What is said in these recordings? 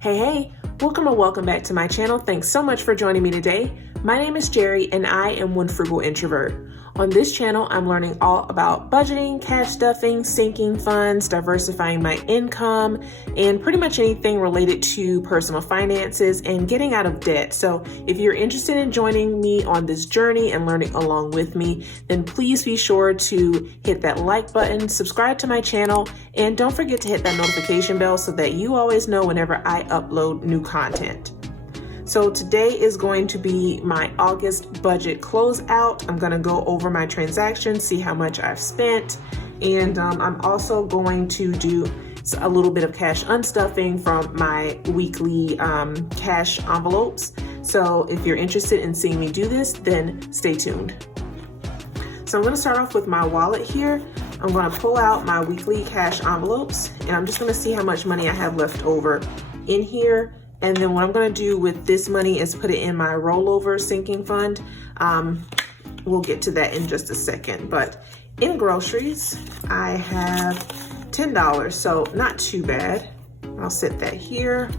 Hey, welcome or welcome back to my channel. Thanks so much for joining me today. My name is Jerry and I am one frugal introvert. On this channel, I'm learning all about budgeting, cash stuffing, sinking funds, diversifying my income, and pretty much anything related to personal finances and getting out of debt. So if you're interested in joining me on this journey and learning along with me, then please be sure to hit that like button, subscribe to my channel, and don't forget to hit that notification bell so that you always know whenever I upload new content. So today is going to be my August budget closeout. I'm going to go over my transactions, see how much I've spent, and I'm also going to do a little bit of cash unstuffing from my weekly cash envelopes. So if you're interested in seeing me do this, then stay tuned. So I'm going to start off with my wallet here. I'm going to pull out my weekly cash envelopes, and I'm just going to see how much money I have left over in here. And then what I'm going to do with this money is put it in my rollover sinking fund. We'll get to that in just a second. But in groceries, I have $10, so not too bad. I'll set that here.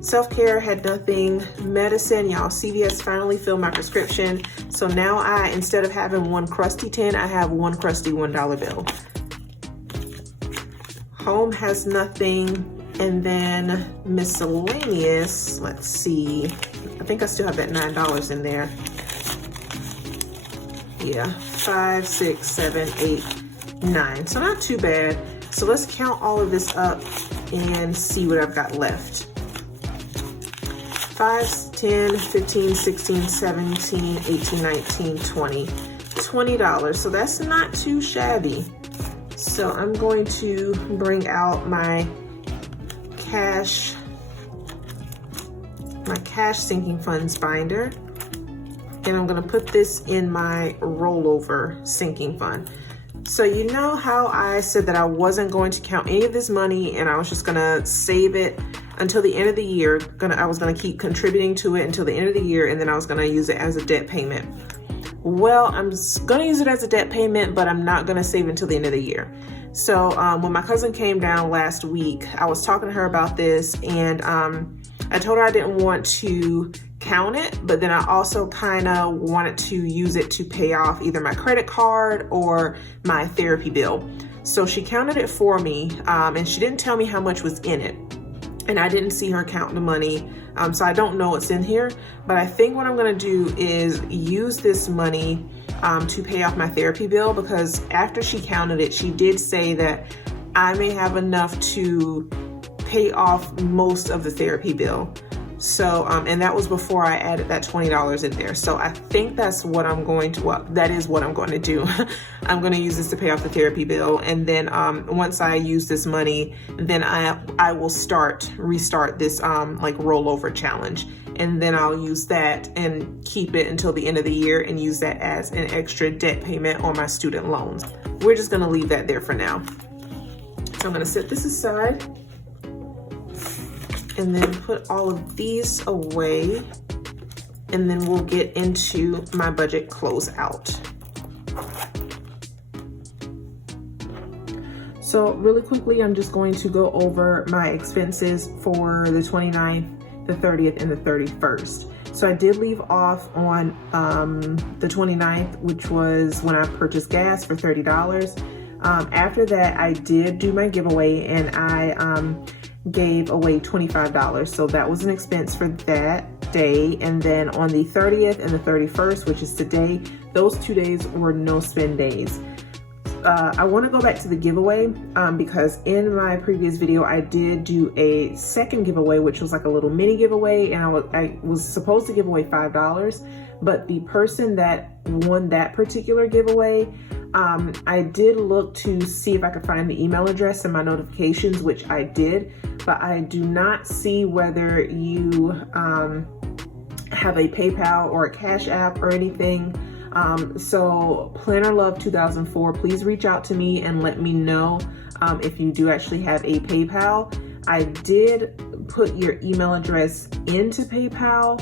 Self-care, had nothing. Medicine, y'all, CVS finally filled my prescription. So now instead of having one crusty 10, I have one crusty $1 bill. Home has nothing. And then miscellaneous, let's see, I think I still have that $9 in there. Yeah, 5, 6, 7, 8, 9. So not too bad. So let's count all of this up and see what I've got left. 5, 10, 15, 16, 17, 18, 19, 20. $20. So that's not too shabby. So I'm going to bring out my cash sinking funds binder, and I'm going to put this in my rollover sinking fund. So you know how I said that I wasn't going to count any of this money and I was just going to save it until the end of the year. I was going to keep contributing to it until the end of the year, and then I was going to use it as a debt payment. Well, I'm going to use it as a debt payment, but I'm not going to save it until the end of the year. So when my cousin came down last week, I was talking to her about this, and I told her I didn't want to count it, but then I also kind of wanted to use it to pay off either my credit card or my therapy bill. So she counted it for me, and she didn't tell me how much was in it. And I didn't see her count the money, so I don't know what's in here. But I think what I'm going to do is use this money to pay off my therapy bill, because after she counted it, she did say that I may have enough to pay off most of the therapy bill. So, and that was before I added that $20 in there. So I think that's what I'm going to, well, that is what I'm going to do. I'm going to use this to pay off the therapy bill. And then once I use this money, then I will restart this like rollover challenge. And then I'll use that and keep it until the end of the year and use that as an extra debt payment on my student loans. We're just going to leave that there for now. So I'm going to set this aside and then put all of these away, and then we'll get into my budget closeout. So really quickly, I'm just going to go over my expenses for the 29th, the 30th, and the 31st. So I did leave off on the 29th, which was when I purchased gas for $30. After that, I did do my giveaway, and I gave away $25. So that was an expense for that day. And then on the 30th and the 31st, which is today, those 2 days were no spend days. I want to go back to the giveaway because in my previous video, I did do a second giveaway, which was like a little mini giveaway. And I was supposed to give away $5, but the person that won that particular giveaway, I did look to see if I could find the email address in my notifications, which I did, but I do not see whether you have a PayPal or a Cash App or anything. So Planner Love 2004, please reach out to me and let me know if you do actually have a PayPal. I did put your email address into PayPal,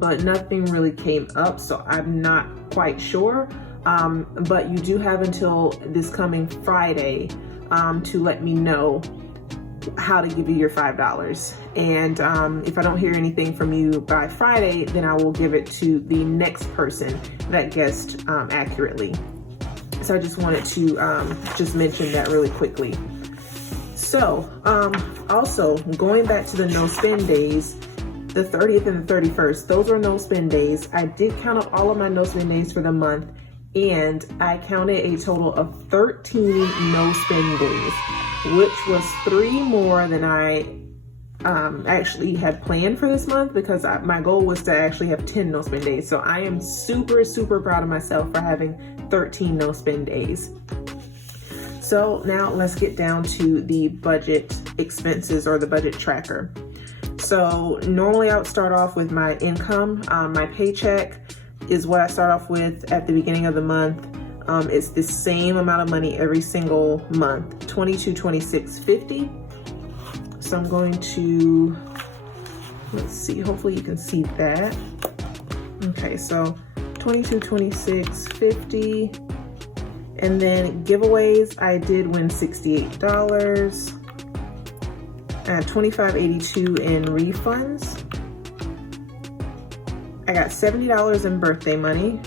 but nothing really came up, so I'm not quite sure. But you do have until this coming Friday to let me know how to give you your $5. And if I don't hear anything from you by Friday, then I will give it to the next person that guessed accurately. So I just wanted to just mention that really quickly. So also going back to the no spend days, the 30th and the 31st, those are no spend days. I did count up all of my no spend days for the month, and I counted a total of 13 no spend days, which was 3 more than I actually had planned for this month, because my goal was to actually have 10 no spend days. So I am super, super proud of myself for having 13 no spend days. So now let's get down to the budget expenses, or the budget tracker. So normally I would start off with my income. My paycheck is what I start off with at the beginning of the month. It's the same amount of money every single month, $22.26.50. So I'm going to, let's see, hopefully you can see that. Okay, so $22.26.50. And then giveaways, I did win $68. And $25.82 in refunds. I got $70 in birthday money.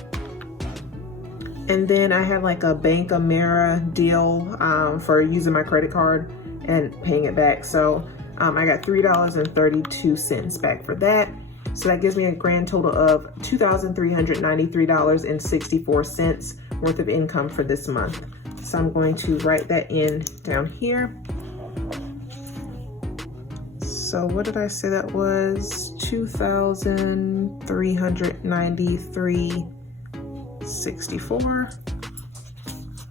And then I had like a Bank Amera deal for using my credit card and paying it back. So I got $3.32 back for that. So that gives me a grand total of $2,393.64 worth of income for this month. So I'm going to write that in down here. So what did I say that was? $2,393.64.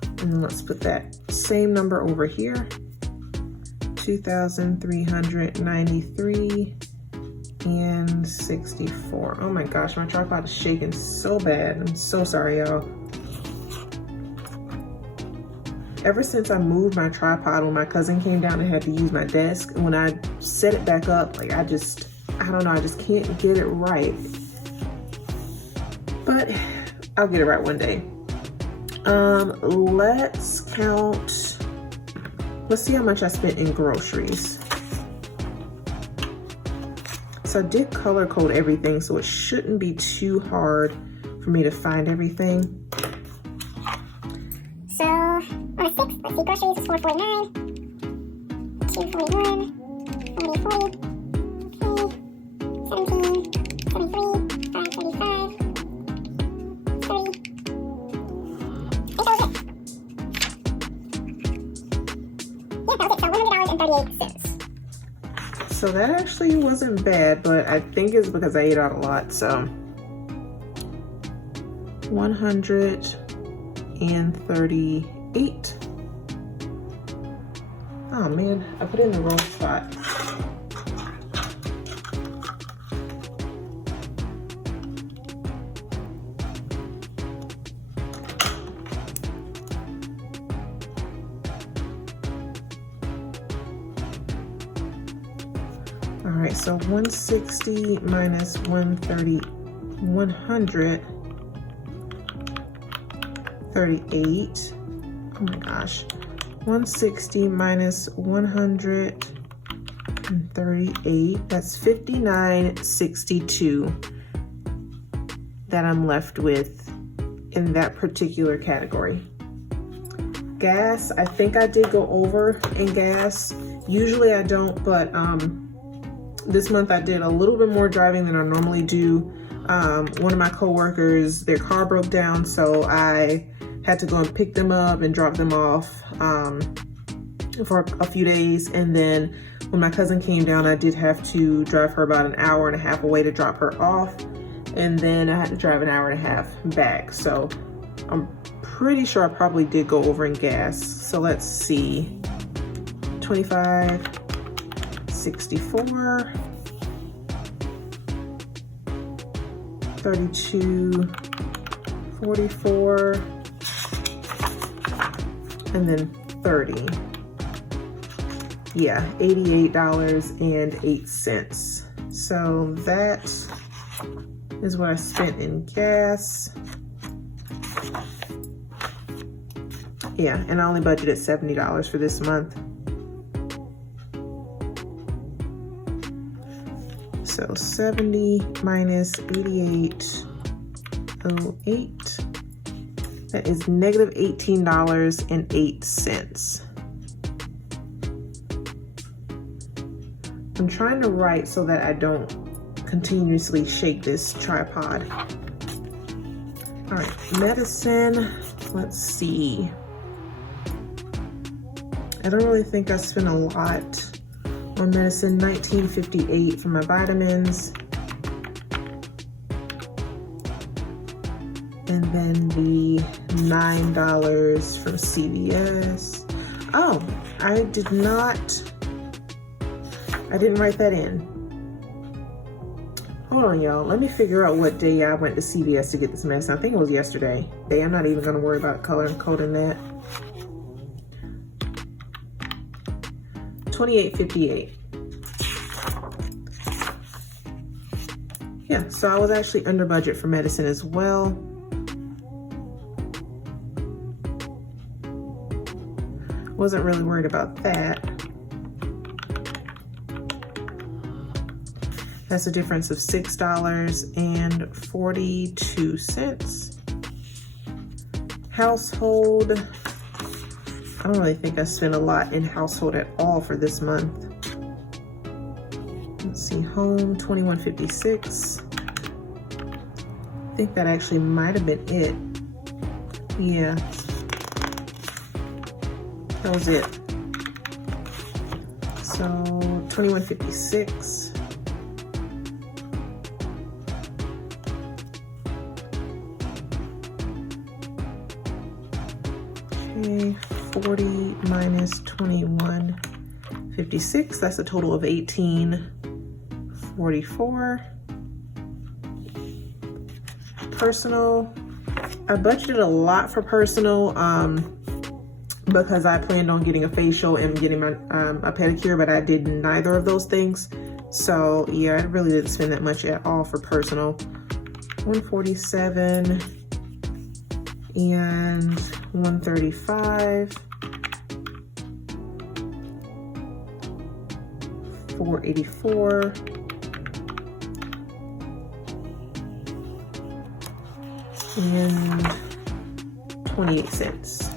And then let's put that same number over here. $2,393.64. Oh my gosh, my tripod is shaking so bad. I'm so sorry, y'all. Ever since I moved my tripod, when my cousin came down and had to use my desk, when I set it back up, like I don't know, I just can't get it right. But I'll get it right one day. Let's count. Let's see how much I spent in groceries. So I did color code everything, so it shouldn't be too hard for me to find everything. So on a 6, let's see, groceries is $4.49, $2.41, $40, okay, $17, $23, $5.35, $30. I think that was it. Yeah, that was it. So $100.38. So that actually wasn't bad, but I think it's because I ate out a lot. So 138. Oh man, I put it in the wrong spot. All right, so 160 minus 130, 138. Oh my gosh. 160 minus 138, that's $59.62 that I'm left with in that particular category. Gas, I think I did go over in gas. Usually I don't, but this month I did a little bit more driving than I normally do. One of my coworkers, their car broke down, so I had to go and pick them up and drop them off for a few days. And then when my cousin came down, I did have to drive her about an hour and a half away to drop her off. And then I had to drive an hour and a half back. So I'm pretty sure I probably did go over in gas. So let's see, 25.64, 32.44, and then 30. Yeah, $88.08. So that is what I spent in gas. Yeah, and I only budgeted $70 for this month. So 70 minus 88.08. That is negative $18.08. I'm trying to write so that I don't continuously shake this tripod. All right, medicine, let's see. I don't really think I spent a lot on medicine. $19.58 for my vitamins. And then the $9 from CVS. Oh, I didn't write that in. Hold on, y'all. Let me figure out what day I went to CVS to get this medicine. I think it was yesterday. I'm not even gonna worry about color and coding that. $28.58. Yeah, so I was actually under budget for medicine as well. Wasn't really worried about that. That's a difference of $6.42. Household, I don't really think I spent a lot in household at all for this month. Let's see, home, $21.56. I think that actually might have been it. Yeah. That was it. So $21.56. Okay, 40 minus 21.56. That's a total of 18.44. Personal. I budgeted a lot for personal. Because I planned on getting a facial and getting my a pedicure, but I did neither of those things. So yeah, I really didn't spend that much at all for personal. $147 and $135. $484. And 28 cents.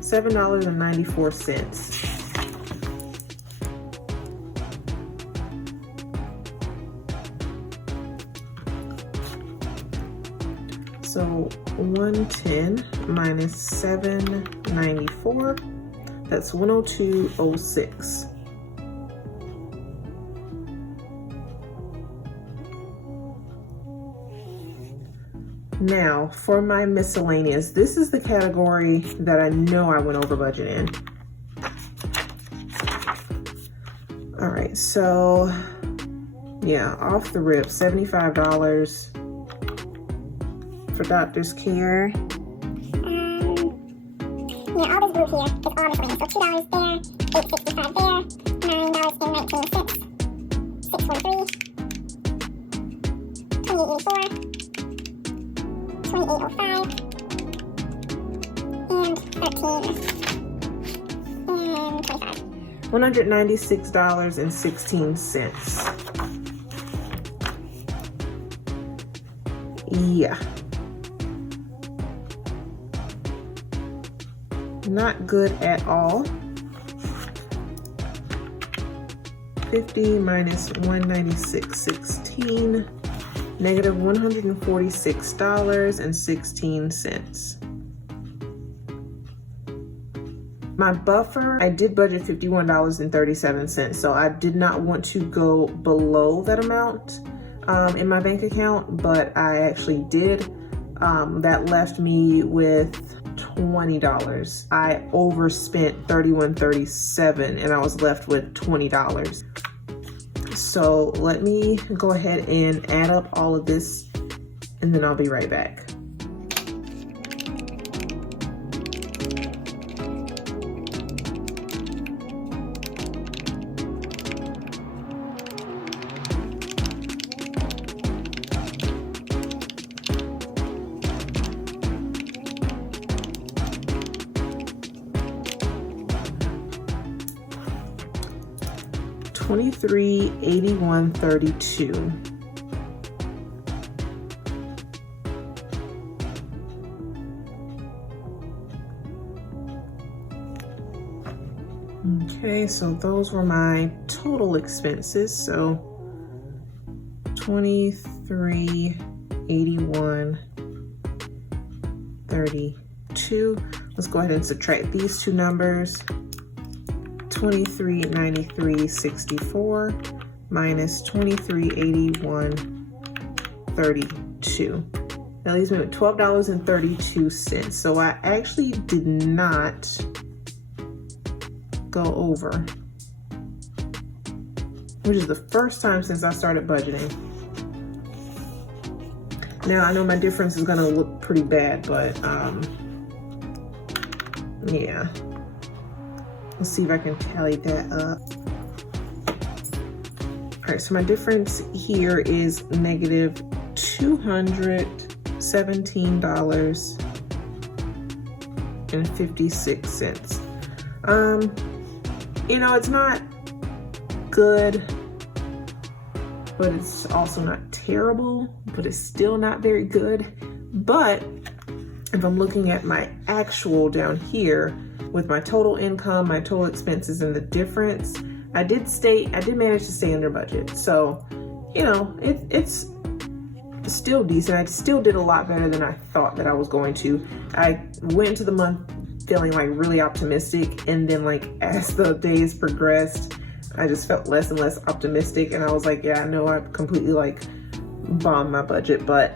$7.94. So 110 minus 794, that's 102.06. Now, for my miscellaneous, this is the category that I know I went over budget in. All right, so yeah, off the rip, $75 for doctor's care. Yeah, all this blue here is all miscellaneous. So $2 there, $8.65 there, $9.19, $6.43, $28.84. 28.05 and 13 and 25. $196.16. Yeah. Not good at all. 50 minus 196.16. Negative $146.16. My buffer, I did budget $51.37, so I did not want to go below that amount in my bank account, but I actually did. That left me with $20. I overspent $31.37 and I was left with $20. So let me go ahead and add up all of this and then I'll be right back. $23.81.32. Okay, so those were my total expenses. So $23.81.32. Let's go ahead and subtract these two numbers. $23.93.64 minus $23.81.32. That leaves me with $12.32. So I actually did not go over, which is the first time since I started budgeting. Now I know my difference is gonna look pretty bad, but yeah. Let's see if I can tally that up. All right, so my difference here is negative $217.56. You know, it's not good, but it's also not terrible, but it's still not very good. But if I'm looking at my actual down here with my total income, my total expenses, and the difference, I did manage to stay under budget. So, you know, it's still decent. I still did a lot better than I thought that I was going to. I went into the month feeling like really optimistic, and then like as the days progressed, I just felt less and less optimistic, and I was like, yeah, I know I completely like bombed my budget, but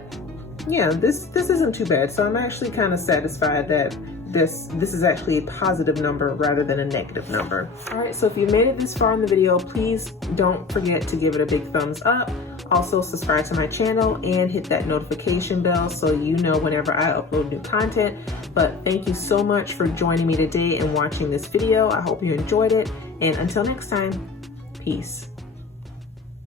yeah, this isn't too bad. So I'm actually kind of satisfied that this is actually a positive number rather than a negative number. All right, so if you made it this far in the video, please don't forget to give it a big thumbs up. Also subscribe to my channel and hit that notification bell so you know whenever I upload new content. But thank you so much for joining me today and watching this video. I hope you enjoyed it. And until next time, peace.